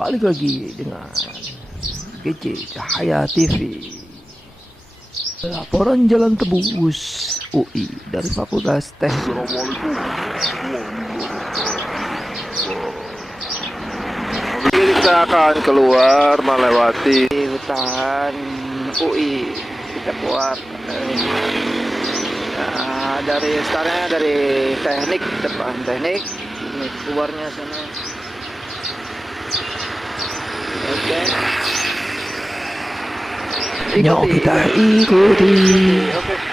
Balik lagi dengan GC Cahaya TV. Laporan Jalan Tebus UI dari Fakultas Teknik. Kita akan keluar melewati Hutan UI. Kita keluar dari startnya dari teknik, depan teknik. Ini keluarnya sana. Oke. Yuk kita ikuti. Oke.